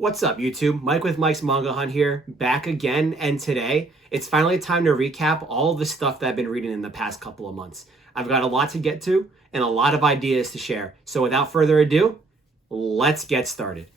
What's up, YouTube? Mike with Mike's Manga Hunt here, back again, and today it's finally time to recap all of the stuff that I've been reading in the past couple of months. I've got a lot to get to and a lot of ideas to share, so without further ado, let's get started.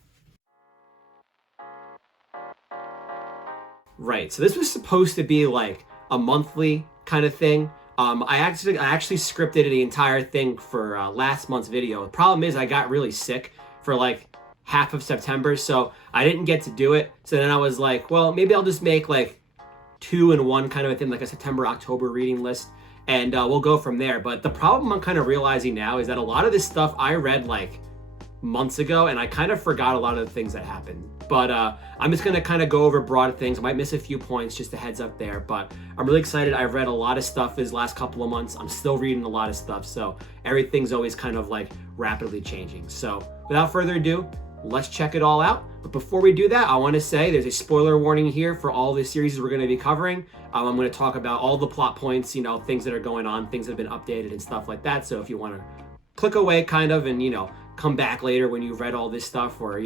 Right, so this was supposed to be like a monthly kind of thing. I actually scripted the entire thing for last month's video. The problem is I got really sick for like half of September, so I didn't get to do it. So then I was like, well, maybe I'll just make like 2 in 1 kind of a thing, like a September October reading list, and we'll go from there. But the problem I'm kind of realizing now is that a lot of this stuff I read like months ago, and I kind of forgot a lot of the things that happened. But I'm just gonna kind of go over broad things. I might miss a few points, just a heads up there, but I'm really excited. I've read a lot of stuff this last couple of months. I'm still reading a lot of stuff, so everything's always kind of like rapidly changing. So without further ado, let's check it all out. But before we do that, I want to say there's a spoiler warning here for all the series we're going to be covering. I'm going to talk about all the plot points, things that are going on, things that have been updated and stuff like that. So if you want to click away kind of and, come back later when you've read all this stuff, or,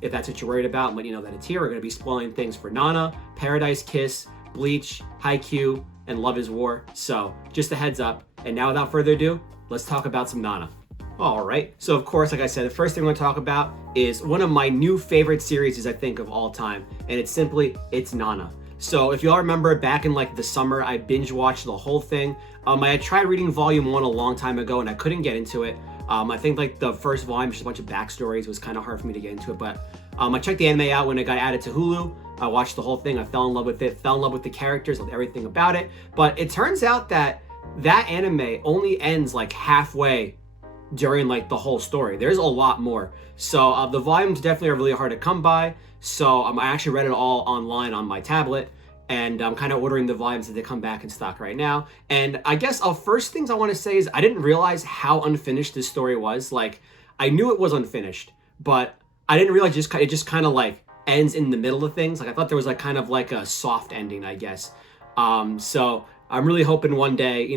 if that's what you're worried about, but that it's here. We're going to be spoiling things for Nana, Paradise Kiss, Bleach, Haikyu, and Love is War. So just a heads up. And now without further ado, let's talk about some Nana. All right, so of course, like I said, the first thing we're going to talk about is one of my new favorite series, I think, of all time, and it's Nana. So if y'all remember back in like the summer, I binge watched the whole thing. I had tried reading volume 1 a long time ago and I couldn't get into it. I think like the first volume, just a bunch of backstories, was kind of hard for me to get into it, but I checked the anime out when it got added to Hulu. I watched the whole thing, I fell in love with it, fell in love with the characters, with everything about it, but it turns out that anime only ends like halfway during like the whole story. There's a lot more. So the volumes definitely are really hard to come by. So I actually read it all online on my tablet, and I'm kind of ordering the volumes that they come back in stock right now. And I guess first things I want to say is I didn't realize how unfinished this story was. Like, I knew it was unfinished, but I didn't realize it just kind of like ends in the middle of things. Like, I thought there was like kind of like a soft ending, I guess. So I'm really hoping one day,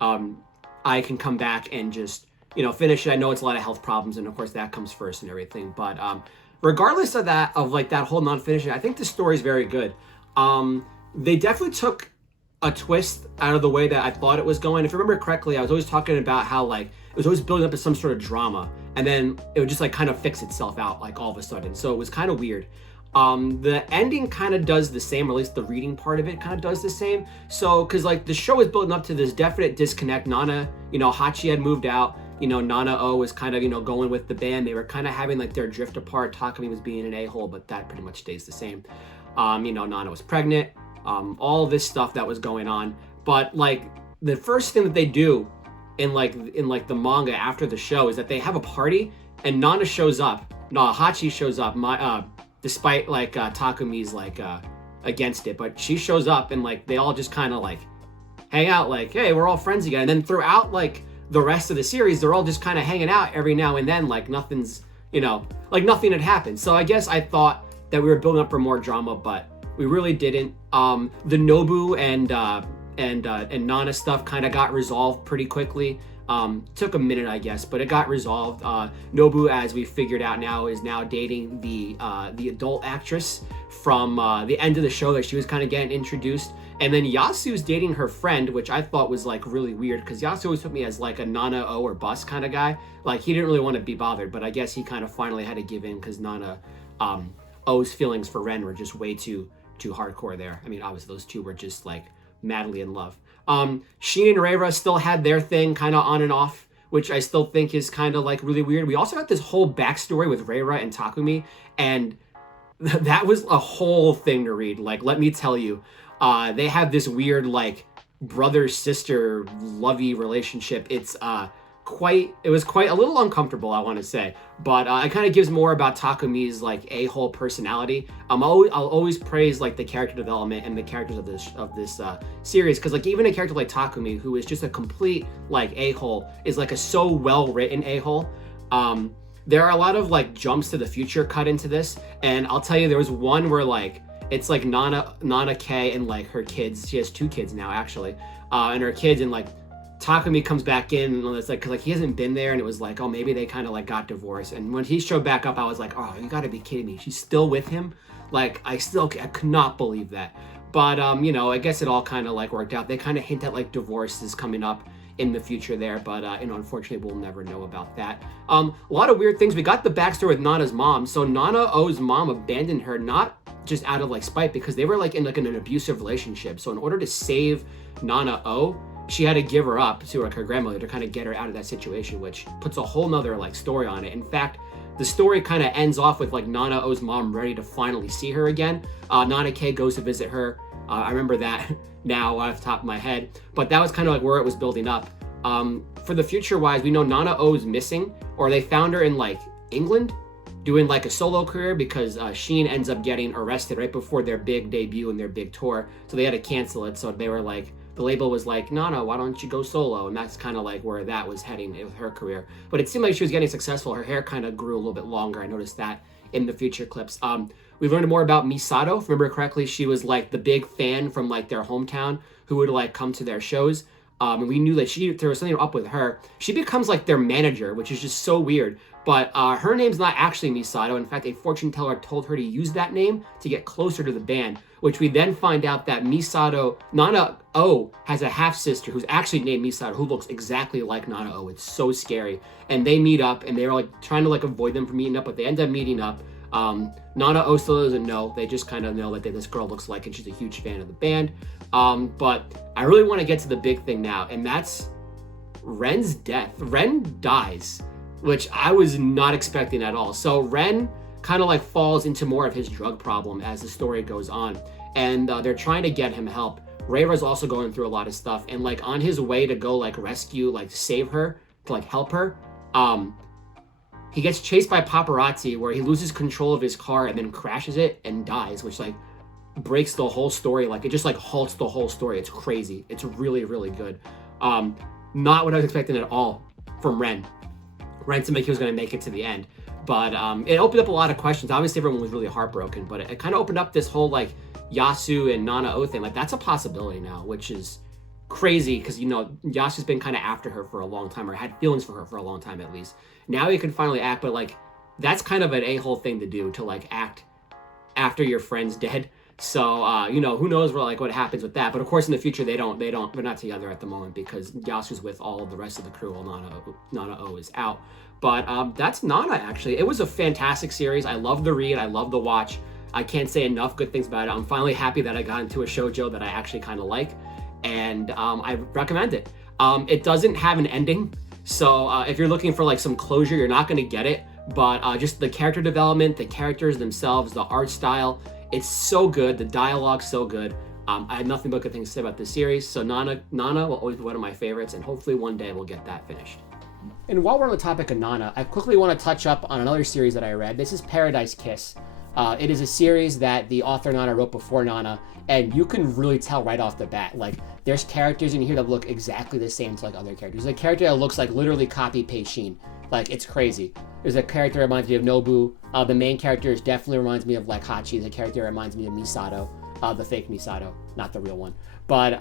I can come back and just finish it. I know it's a lot of health problems, and of course that comes first and everything. But regardless of that, that whole non-finishing, I think the story is very good. They definitely took a twist out of the way that I thought it was going. If you remember correctly, I was always talking about how like it was always building up to some sort of drama, and then it would just like kind of fix itself out like all of a sudden. So it was kind of weird. The ending kind of does the same, or at least the reading part of it kind of does the same. So, because like the show is building up to this definite disconnect. Nana, Hachi had moved out. Nana O was kind of, going with the band. They were kind of having like their drift apart. Takumi was being an a-hole, but that pretty much stays the same. Nana was pregnant. All this stuff that was going on. But like the first thing that they do in the manga after the show is that they have a party, and Nana shows up. No, Hachi shows up. Despite like Takumi's like against it, but she shows up, and like they all just kind of like hang out, like, hey, we're all friends again. And then throughout like the rest of the series, they're all just kind of hanging out every now and then, like nothing's, like nothing had happened. So I guess I thought that we were building up for more drama, but we really didn't. The Nobu and Nana stuff kind of got resolved pretty quickly. Took a minute, I guess, but it got resolved. Nobu, as we figured out now, is now dating the adult actress from the end of the show that she was kind of getting introduced. And then Yasu's dating her friend, which I thought was like really weird, because Yasu always took me as like a Nana O or Bus kind of guy. Like, he didn't really want to be bothered, but I guess he kind of finally had to give in, because Nana O's feelings for Ren were just way too hardcore there. I mean, obviously those two were just like madly in love. Sheen and Reira still had their thing kind of on and off, which I still think is kind of like really weird. We also got this whole backstory with Reira and Takumi, and that was a whole thing to read. Like, let me tell you, they have this weird like brother-sister lovey relationship. It was quite a little uncomfortable, I want to say, but it kind of gives more about Takumi's like a-hole personality. I'll always praise like the character development and the characters of this series, because like even a character like Takumi, who is just a complete like a-hole, is like a so well written a-hole. There are a lot of like jumps to the future cut into this, and I'll tell you, there was one where like it's like Nana K and like her kids. She has 2 kids now, actually, and her kids, and like Takumi comes back in, and it's like, cause like he hasn't been there, and it was like, oh, maybe they kind of like got divorced. And when he showed back up, I was like, oh, you gotta be kidding me, she's still with him. Like, I could not believe that. But you know, I guess it all kind of like worked out. They kind of hint at like divorce is coming up in the future there, but you know, unfortunately we'll never know about that. A lot of weird things. We got the backstory with Nana's mom. So Nana O's mom abandoned her, not just out of like spite, because they were like in an abusive relationship. So in order to save Nana O, she had to give her up to like her grandmother to kind of get her out of that situation, which puts a whole nother like story on it. In fact, the story kind of ends off with like Nana O's mom ready to finally see her again. Nana K goes to visit her. I remember that now off the top of my head, but that was kind of like where it was building up. For the future wise, we know Nana O's missing, or they found her in like England doing like a solo career, because Sheen ends up getting arrested right before their big debut and their big tour. So they had to cancel it. So they were like, the label was like, Nana, why don't you go solo? And that's kind of like where that was heading with her career. But it seemed like she was getting successful. Her hair kind of grew a little bit longer. I noticed that in the future clips. We learned more about Misato. If I remember correctly, she was like the big fan from like their hometown who would like come to their shows. And we knew that there was something up with her. She becomes like their manager, which is just so weird. But her name's not actually Misato. In fact, a fortune teller told her to use that name to get closer to the band, which we then find out that Nana O has a half-sister who's actually named Misato, who looks exactly like Nana O. It's so scary. And they meet up, and they're like trying to like avoid them from meeting up, but they end up meeting up. Nana O still doesn't know. They just kind of know that this girl looks like, and she's a huge fan of the band. But I really want to get to the big thing now, and that's Ren's death. Ren dies, which I was not expecting at all. So Ren kind of like falls into more of his drug problem as the story goes on, and they're trying to get him help. Reira's also going through a lot of stuff, and like on his way to go like rescue, like save her, to like help her, he gets chased by paparazzi, where he loses control of his car and then crashes it and dies, which like breaks the whole story. Like it just like halts the whole story. It's crazy. It's really, really good. Not what I was expecting at all from Ren. Ren seemed like he was going to make it to the end, but it opened up a lot of questions. Obviously everyone was really heartbroken, but it kind of opened up this whole like Yasu and Nana O thing. Like that's a possibility now, which is crazy, because you know Yasu's been kind of after her for a long time, or had feelings for her for a long time at least. Now he can finally act, but like that's kind of an a-hole thing to do, to like act after your friend's dead. So you know, who knows what happens with that. But of course in the future they're not together at the moment, because Yasu's with all of the rest of the crew while Nana O is out. But that's Nana. Actually, it was a fantastic series. I love the read, I love the watch. I can't say enough good things about it. I'm finally happy that I got into a shoujo that I actually kind of like, and I recommend it. It doesn't have an ending, so if you're looking for like some closure, you're not going to get it. But just the character development, the characters themselves, the art style, it's so good. The dialogue's so good. I had nothing but good things to say about this series. So Nana will always be one of my favorites, and hopefully one day we'll get that finished. And while we're on the topic of Nana, I quickly want to touch up on another series that I read. This is Paradise Kiss. It is a series that the author Nana wrote before Nana, and you can really tell right off the bat, like, there's characters in here that look exactly the same to like other characters. There's a character that looks like literally copy-paste Sheen. Like, it's crazy. There's a character that reminds me of Nobu. The main character definitely reminds me of like Hachi. There's a character that reminds me of Misato, the fake Misato, not the real one. But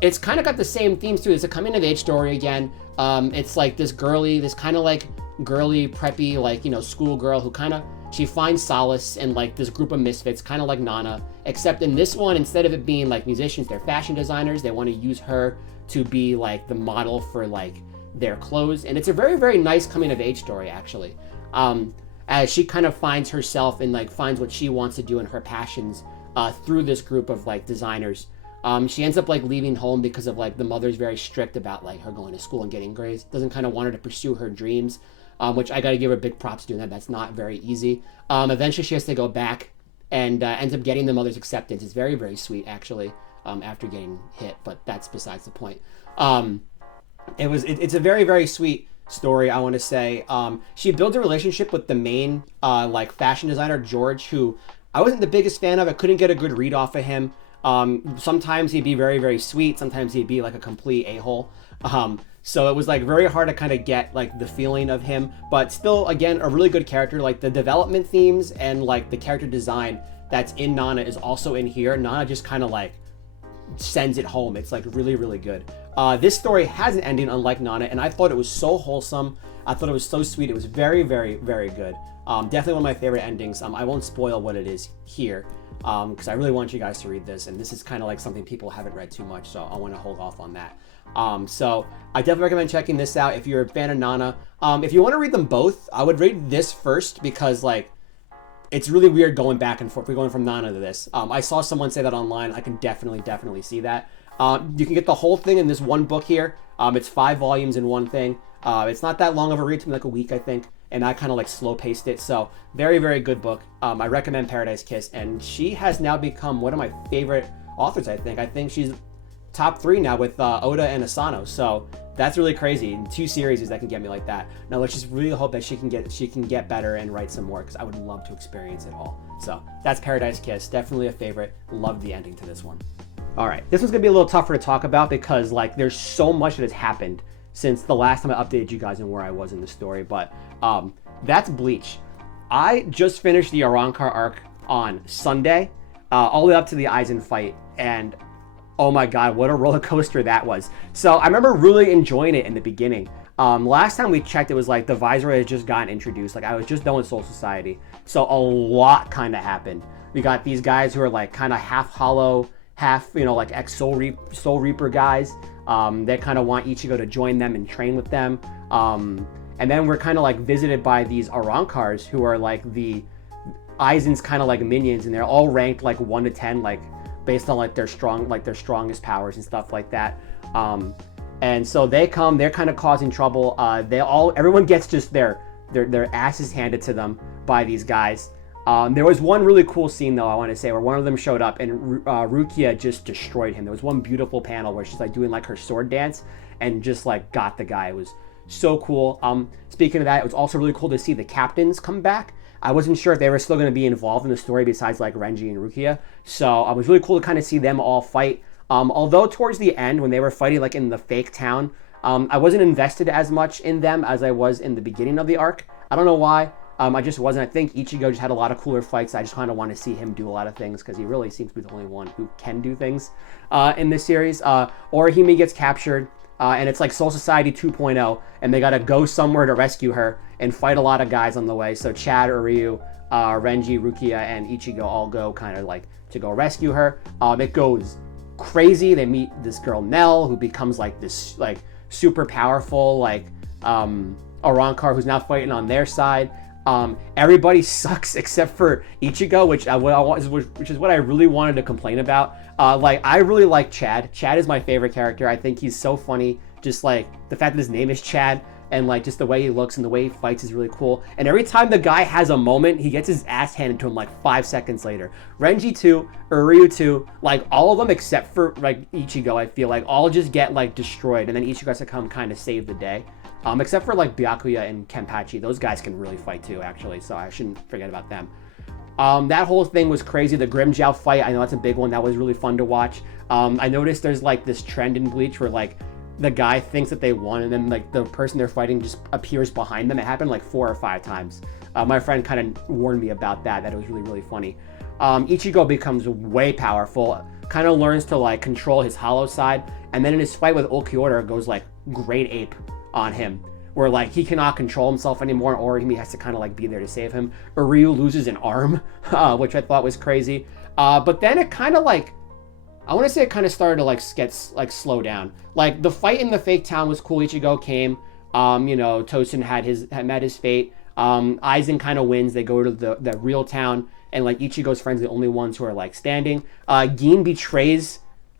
it's kind of got the same themes too. It's a coming-of-age story again. It's like this kind of like girly, preppy, like, you know, schoolgirl who kind of, she finds solace in like this group of misfits, kind of like Nana, except in this one, instead of it being like musicians, they're fashion designers. They want to use her to be like the model for like their clothes. And it's a very, very nice coming of age story, actually. As she kind of finds herself and like finds what she wants to do and her passions through this group of like designers. She ends up like leaving home because of like the mother's very strict about like her going to school and getting grades. Doesn't kind of want her to pursue her dreams. Which I got to give her big props doing that. That's not very easy. Eventually she has to go back and ends up getting the mother's acceptance. It's very, very sweet, actually, after getting hit, but that's besides the point. It's a very, very sweet story, I want to say. She builds a relationship with the main like fashion designer, George, who I wasn't the biggest fan of. I couldn't get a good read off of him. Sometimes he'd be very, very sweet. Sometimes he'd be like a complete a-hole. So it was like very hard to kind of get like the feeling of him, but still, again, a really good character. Like the development themes and like the character design that's in Nana is also in here. Nana just kind of like sends it home. It's like really, really good. This story has an ending unlike Nana, and I thought it was so wholesome. I thought it was so sweet. It was very, very, very good. Definitely one of my favorite endings. I won't spoil what it is here because I really want you guys to read this, and this is kind of like something people haven't read too much, so I want to hold off on that. So I definitely recommend checking this out if you're a fan of Nana. If you want to read them both, I would read this first because like it's really weird going back and forth. We're going from Nana to this. I saw someone say that online. I can definitely see that. You can get the whole thing in this one book here. It's 5 volumes in one thing. It's not that long of a read, to me, like a week, I think. And I kind of like slow paced it. So very, very good book. I recommend Paradise Kiss. And she has now become one of my favorite authors, I think. I think she's top 3 now with Oda and Asano. So that's really crazy. 2 series that can get me like that. Now let's just really hope that she can get better and write some more because I would love to experience it all. So that's Paradise Kiss. Definitely a favorite. Love the ending to this one. All right, this one's gonna be a little tougher to talk about because like there's so much that has happened since the last time I updated you guys on where I was in the story, but that's Bleach. I just finished the Arrancar arc on Sunday, all the way up to the Aizen fight, and oh my god, what a roller coaster that was. So I remember really enjoying it in the beginning. Last time we checked, it was like the Viceroy had just gotten introduced. Like I was just done with Soul Society, so a lot kind of happened. We got these guys who are like kind of half hollow, half, you know, like ex-Soul Reaper guys. They kind of want Ichigo to join them and train with them. And then we're kind of like visited by these Arrancars who are like the Aizen's kind of like minions, and they're all ranked like 1 to 10, like based on like their strongest powers and stuff like that. And so they come, they're kind of causing trouble. Everyone gets just their asses handed to them by these guys. There was one really cool scene, though, I want to say, where one of them showed up and Rukia just destroyed him. There was one beautiful panel where she's like doing like her sword dance and just like got the guy. It was so cool. Speaking of that, it was also really cool to see the captains come back. I wasn't sure if they were still going to be involved in the story besides like Renji and Rukia. So it was really cool to kind of see them all fight. Although towards the end, when they were fighting like in the fake town, I wasn't invested as much in them as I was in the beginning of the arc. I don't know why. I just wasn't. I think Ichigo just had a lot of cooler fights. I just kind of want to see him do a lot of things because he really seems to be the only one who can do things in this series. Orihime gets captured, and it's like Soul Society 2.0, and they got to go somewhere to rescue her and fight a lot of guys on the way. So Chad, Uryu, Renji, Rukia, and Ichigo all go kind of like to go rescue her. It goes crazy. They meet this girl Nell, who becomes like this like super powerful like Arrancar, who's now fighting on their side. Everybody sucks except for Ichigo, which is what I really wanted to complain about. Like I really like Chad. Chad is my favorite character. I think he's so funny. Just like the fact that his name is Chad, and like just the way he looks and the way he fights is really cool. And every time the guy has a moment, he gets his ass handed to him like 5 seconds later. Renji too, Uryu too, like all of them except for like Ichigo, I feel like all just get like destroyed, and then Ichigo has to come kind of save the day. Except for like Byakuya and Kenpachi, those guys can really fight too, actually, so I shouldn't forget about them. That whole thing was crazy. The Grimmjow fight, I know that's a big one. That was really fun to watch. I noticed there's like this trend in Bleach where like the guy thinks that they won, and then like the person they're fighting just appears behind them. It happened like 4 or 5 times. My friend kind of warned me about that it was really, really funny. Ichigo becomes way powerful, kind of learns to like control his hollow side, and then in his fight with Ulquiorra goes like great ape on him, where like he cannot control himself anymore, or he has to kind of like be there to save him. Uryu loses an arm, which I thought was crazy. But then it kind of like, I want to say it kind of started to like get like slow down. Like the fight in the fake town was cool. Ichigo came, you know, Tosin had met his fate. Aizen kind of wins. They go to the real town, and like Ichigo's friends are the only ones who are like standing. Gin betrays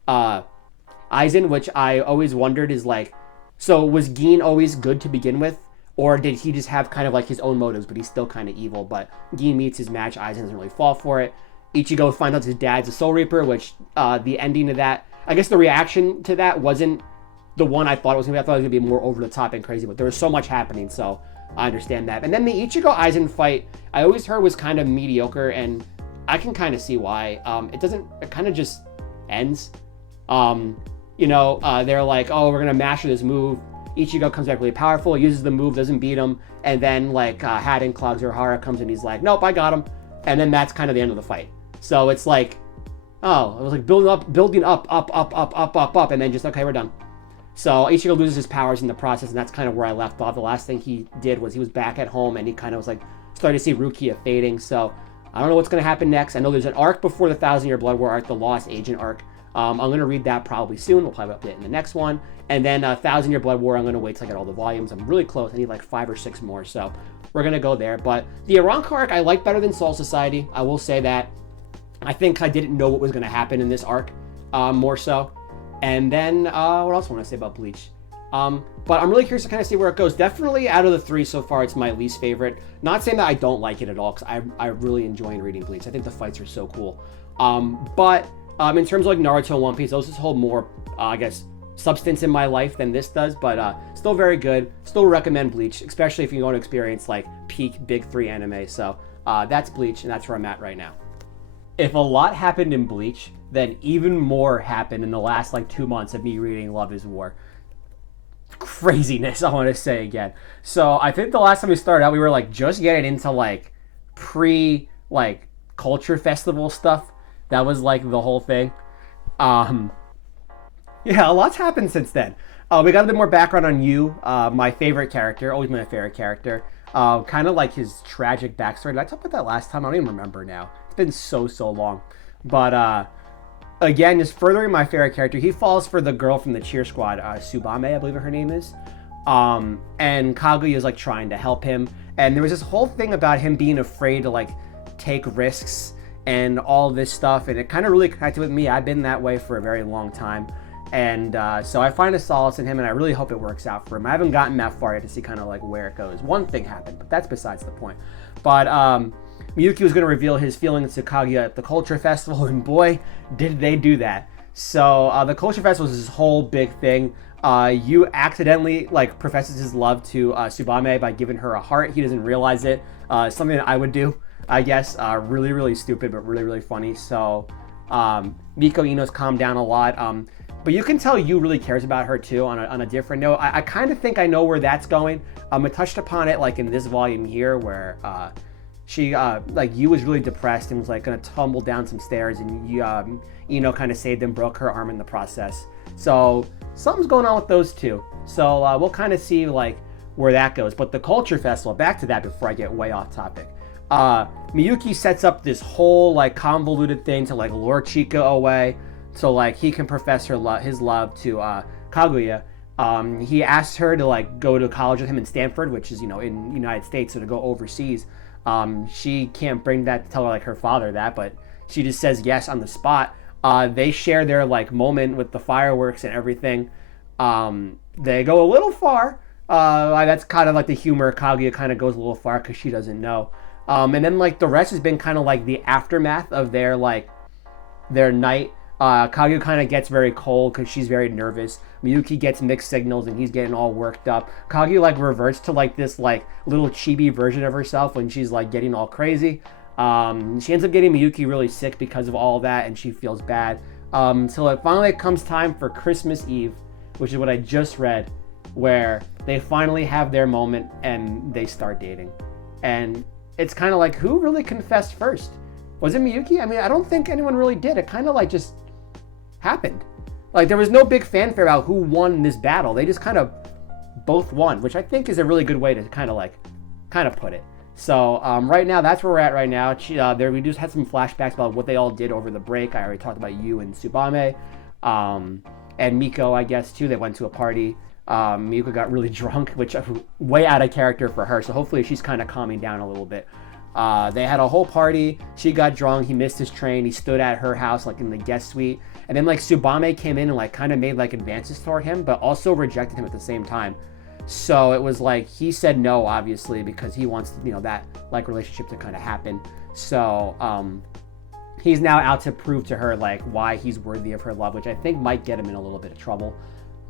Aizen, which I always wondered is like, so was Gin always good to begin with, or did he just have kind of like his own motives, but he's still kind of evil? But Gin meets his match. Aizen doesn't really fall for it. Ichigo finds out his dad's a Soul Reaper, which the ending of that, I guess the reaction to that wasn't the one I thought it was going to be. I thought it was going to be more over the top and crazy, but there was so much happening, so I understand that. And then the Ichigo Aizen fight, I always heard was kind of mediocre, and I can kind of see why. It kind of just ends. You know, they're like, oh, we're going to master this move. Ichigo comes back really powerful, uses the move, doesn't beat him. And then, like, Hadden Clogs or Hara comes in, he's like, nope, I got him. And then that's kind of the end of the fight. So it's like, Oh, it was like building up, and then just, okay, we're done. So Ichigo loses his powers in the process, and that's kind of where I left off. The last thing he did was he was back at home, and he kind of was like starting to see Rukia fading. So I don't know what's going to happen next. I know there's an arc before the Thousand Year Blood War arc, the Lost Agent arc. I'm going to read that probably soon. We'll probably update in the next one. And then Thousand Year Blood War, I'm going to wait till I get all the volumes. I'm really close. I need like 5 or 6 more. So we're going to go there. But the Aranka arc, I like better than Soul Society. I will say that. I think I didn't know what was going to happen in this arc, more so. And then, what else want to say about Bleach? But I'm really curious to kind of see where it goes. Definitely out of the 3 so far, it's my least favorite. Not saying that I don't like it at all, because I really enjoy reading Bleach. I think the fights are so cool. But in terms of like Naruto and One Piece, those just hold more, I guess, substance in my life than this does. But still very good. Still recommend Bleach, especially if you want to experience like peak Big 3 anime. So that's Bleach, and that's where I'm at right now. If a lot happened in Bleach, then even more happened in the last like 2 months of me reading Love is War. Craziness, I want to say again. So I think the last time we started out, we were like just getting into like pre like culture festival stuff. That was like the whole thing. Yeah, a lot's happened since then. We got a bit more background on Yu, my favorite character, always my favorite character. Kind of like his tragic backstory. Did I talk about that last time? I don't even remember now. It's been so long. But again, just furthering my favorite character, he falls for the girl from the cheer squad, Tsubame, I believe her name is. And Kaguya is like trying to help him. And there was this whole thing about him being afraid to like take risks and all this stuff. And it kind of really connected with me. I've been that way for a very long time. And so I find a solace in him, and I really hope it works out for him. I haven't gotten that far yet to see kind of like where it goes. One thing happened, but that's besides the point. But Miyuki was going to reveal his feelings to Kaguya at the Culture Festival, and boy, did they do that. So the Culture Festival was this whole big thing. Yu accidentally like professes his love to Tsubame by giving her a heart. He doesn't realize it. Something that I would do, I guess. Really stupid, but really funny. So Miko Ino's calmed down a lot. But you can tell Yu really cares about her too on a different note. I kind of think I know where that's going. I touched upon it like in this volume here where she like Yu was really depressed and was like gonna tumble down some stairs, and Ino kind of saved and broke her arm in the process. So something's going on with those two. So we'll kind of see like where that goes. But the Culture Festival, back to that before I get way off topic. Miyuki sets up this whole like convoluted thing to like lure Chika away. So like he can profess his love to Kaguya. He asks her to like go to college with him in Stanford, which is in United States, so to go overseas. She can't bring that to tell her like her father that, but she just says yes on the spot. They share their like moment with the fireworks and everything. They go a little far. That's kind of like the humor. Kaguya kind of goes a little far because she doesn't know. And then like the rest has been kind of like the aftermath of their night. Kaguya kind of gets very cold because she's very nervous. Miyuki gets mixed signals and he's getting all worked up. Kaguya like reverts to like this like little chibi version of herself when she's like getting all crazy. She ends up getting Miyuki really sick because of all that, and she feels bad. So it finally comes time for Christmas Eve, which is what I just read, where they finally have their moment and they start dating. And it's kind of like, who really confessed first? Was it Miyuki? I mean, I don't think anyone really did. It kind of like just happened. Like there was no big fanfare about who won this battle. They just kind of both won, which I think is a really good way to kind of put it. So right now, that's where we're at right now. We just had some flashbacks about what they all did over the break. I already talked about Yu and Tsubame, and Miko, I guess too. They went to a party. Miko got really drunk, which way out of character for her. So hopefully she's kind of calming down a little bit. They had a whole party. She got drunk. He missed his train. He stood at her house, like in the guest suite. And then like Tsubame came in and like kind of made like advances toward him, but also rejected him at the same time. So it was like he said no, obviously, because he wants that like relationship to kind of happen. So he's now out to prove to her like why he's worthy of her love, which I think might get him in a little bit of trouble.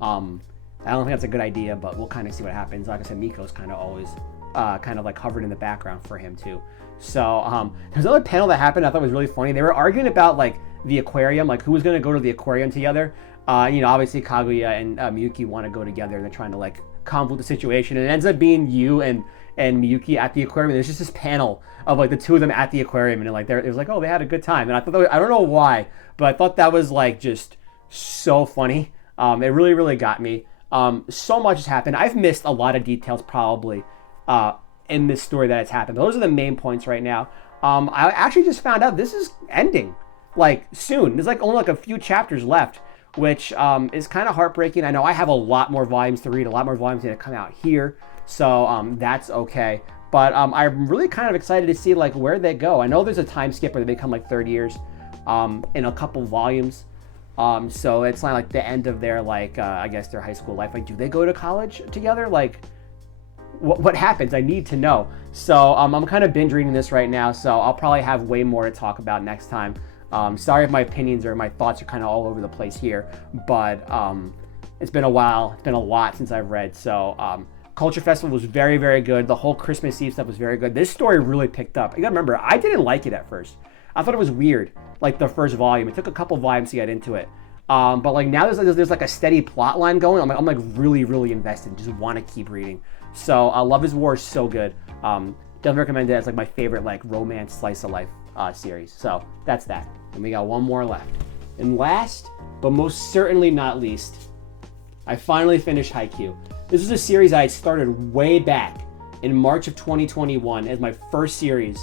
I don't think that's a good idea, but we'll kind of see what happens. Like I said, Miko's kind of always kind of like hovered in the background for him too. So there's another panel that happened I thought was really funny. They were arguing about like the aquarium, like who was going to go to the aquarium together. Obviously Kaguya and Miyuki want to go together, and they're trying to like convolute the situation, and it ends up being Yu and and Miyuki at the aquarium. And there's just this panel of like the two of them at the aquarium, and like it was like, oh, they had a good time. And I thought I don't know why, but I thought that was like just so funny. It really, really got me. So much has happened. I've missed a lot of details probably in this story that has happened. Those are the main points right now. I actually just found out this is ending like soon. There's like only like a few chapters left, which is kind of heartbreaking. I know I have a lot more volumes to read, a lot more volumes to come out here, so that's okay. But I'm really kind of excited to see like where they go. I know there's a time skip where they become like 30 years in a couple volumes. So it's not like the end of their like I guess their high school life. Like, do they go to college together? Like, what happens? I need to know. So I'm kind of binge reading this right now. So I'll probably have way more to talk about next time. Sorry if my opinions or my thoughts are kind of all over the place here, but it's been a while. It's been a lot since I've read. So Culture Festival was very, very good. The whole Christmas Eve stuff was very good. This story really picked up. You gotta remember, I didn't like it at first. I thought it was weird, like the first volume. It took a couple volumes to get into it. But like now there's like a steady plot line going. I'm like really, really invested. Just want to keep reading. So Love is War is so good. Definitely recommend it as like my favorite like romance slice of life series. So that's that. And we got one more left. And last, but most certainly not least, I finally finished Haikyu. This was a series I started way back in March of 2021 as my first series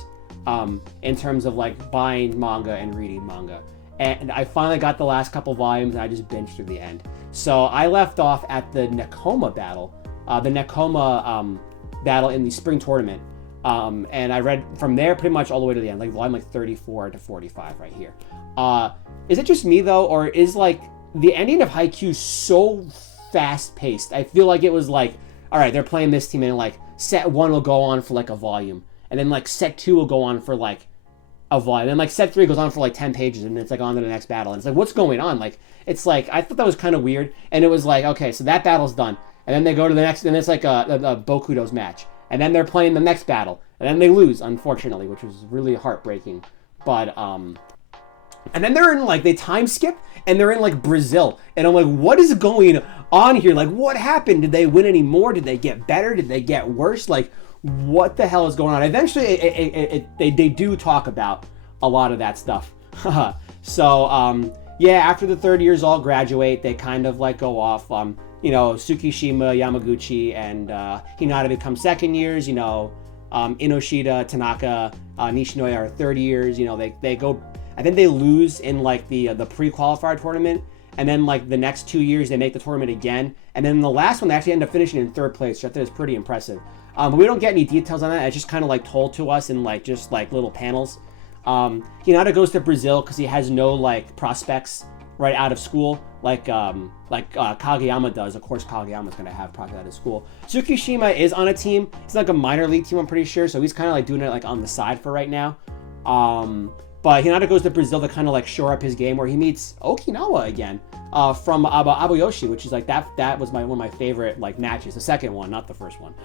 in terms of like buying manga and reading manga. And I finally got the last couple volumes and I just binged through the end. So I left off at the Nekoma battle, battle in the spring tournament. And I read from there pretty much all the way to the end, like volume like 34 to 45 right here. Is it just me though, or is like the ending of Haikyu so fast paced? I feel like it was like, all right, they're playing this team and like set 1 will go on for like a volume. And then like set 2 will go on for like a volume. And then like set 3 goes on for like 10 pages and it's like on to the next battle. And it's like, what's going on? Like, it's like, I thought that was kind of weird. And it was like, okay, so that battle's done. And then they go to the next, and it's like a Bokudo's match. And then they're playing the next battle. And then they lose, unfortunately, which was really heartbreaking. But, and then they're in like, they time skip and they're in like Brazil. And I'm like, what is going on here? Like, what happened? Did they win any more? Did they get better? Did they get worse? Like, what the hell is going on? Eventually, they do talk about a lot of that stuff. So, yeah, after the third years all graduate, they kind of like go off. Tsukishima, Yamaguchi, and Hinata become second years. Inoshida, Tanaka, Nishinoya are third years. They go. I think they lose in like the pre-qualifier tournament, and then like the next 2 years they make the tournament again, and then the last one they actually end up finishing in third place, which I think is pretty impressive. But we don't get any details on that. It's just kind of like told to us in like just like little panels. Hinata goes to Brazil because he has no like prospects right out of school, like Kageyama does. Of course, Kageyama's gonna have prospects out of school. Tsukishima is on a team. It's like a minor league team, I'm pretty sure. So he's kind of like doing it like on the side for right now. But Hinata goes to Brazil to kind of like shore up his game, where he meets Okinawa again from Abayoshi, which is like that was one of my favorite like matches, the second one, not the first one.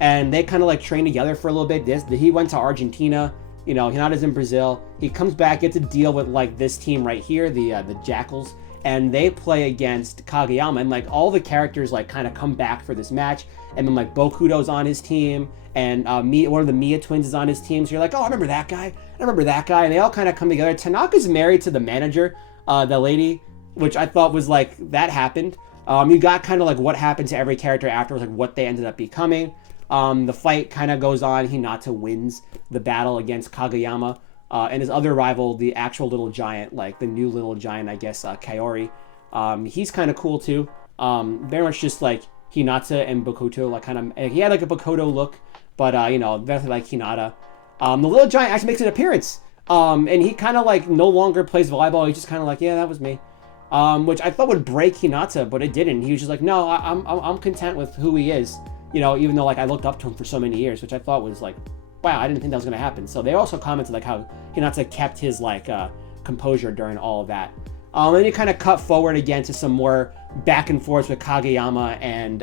And they kind of like train together for a little bit. He went to Argentina. Hinata's in Brazil. He comes back, gets a deal with like this team right here, the Jackals, and they play against Kageyama. And like all the characters like kind of come back for this match. And then like Bokudo's on his team, and one of the Mia twins is on his team. So you're like, oh, I remember that guy. And they all kind of come together. Tanaka's married to the manager, the lady, which I thought was like, that happened. You got kind of like what happened to every character afterwards, like what they ended up becoming. The fight kind of goes on. Hinata wins the battle against Kageyama. And his other rival, the actual little giant, like the new little giant, I guess, Kaori. He's kind of cool too. Very much just like Hinata and Bokuto, like kind of, he had like a Bokuto look, but definitely like Hinata. The little giant actually makes an appearance. And he kind of like no longer plays volleyball. He's just kind of like, yeah, that was me. Which I thought would break Hinata, but it didn't. He was just like, no, I'm content with who he is. Even though like I looked up to him for so many years, which I thought was like, wow, I didn't think that was gonna happen. So they also commented like how Hinata kept his like composure during all of that. Then you kind of cut forward again to some more back and forth with Kageyama and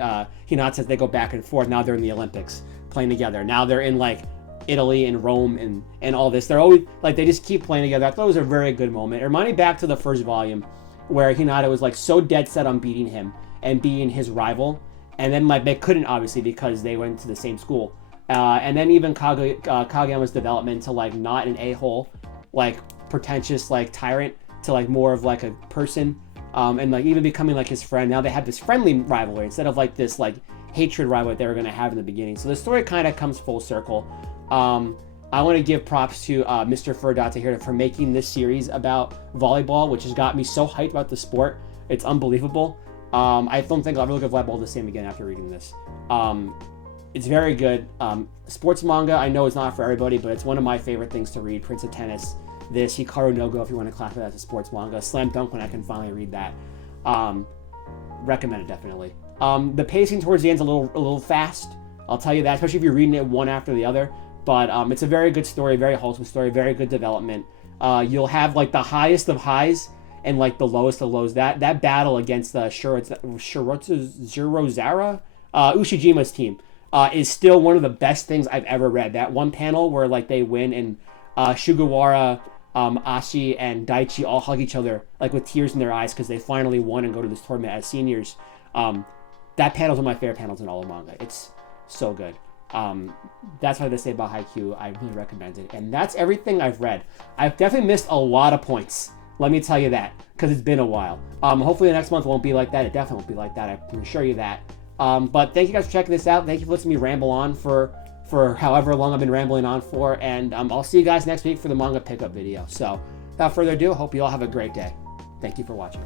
Hinata as they go back and forth. Now they're in the Olympics playing together. Now they're in like Italy and Rome and all this. They're always like, they just keep playing together. I thought it was a very good moment. It reminded me back to the first volume where Hinata was like so dead set on beating him and being his rival. and then like they couldn't obviously because they went to the same school. And then even Kageyama's development to like not an a-hole, like pretentious like tyrant to like more of like a person, and like even becoming like his friend. Now they have this friendly rivalry instead of like this like hatred rivalry they were gonna have in the beginning. So the story kind of comes full circle. I want to give props to Mr. Furdot here for making this series about volleyball, which has got me so hyped about the sport. It's unbelievable. I don't think I'll ever look at volleyball the same again after reading this. It's very good. Sports manga, I know it's not for everybody, but it's one of my favorite things to read. Prince of Tennis, this, Hikaru no Go, if you want to classify that as a sports manga. Slam Dunk when I can finally read that. Recommend it, definitely. The pacing towards the end is a little fast. I'll tell you that, especially if you're reading it one after the other. But it's a very good story, very wholesome story, very good development. You'll have like the highest of highs and like the lowest of lows. That battle against the Zara Ushijima's team is still one of the best things I've ever read. That one panel where like they win and Sugawara, Ashi, and Daichi all hug each other like with tears in their eyes because they finally won and go to this tournament as seniors. That panel's one of my favorite panels in all of manga. It's so good. That's what I say about Haikyu. I really recommend it. And that's everything I've read. I've definitely missed a lot of points. Let me tell you that, because it's been a while. Hopefully the next month won't be like that. It definitely won't be like that. I can assure you that. But thank you guys for checking this out. Thank you for listening to me ramble on for however long I've been rambling on for. And I'll see you guys next week for the manga pickup video. So without further ado, I hope you all have a great day. Thank you for watching.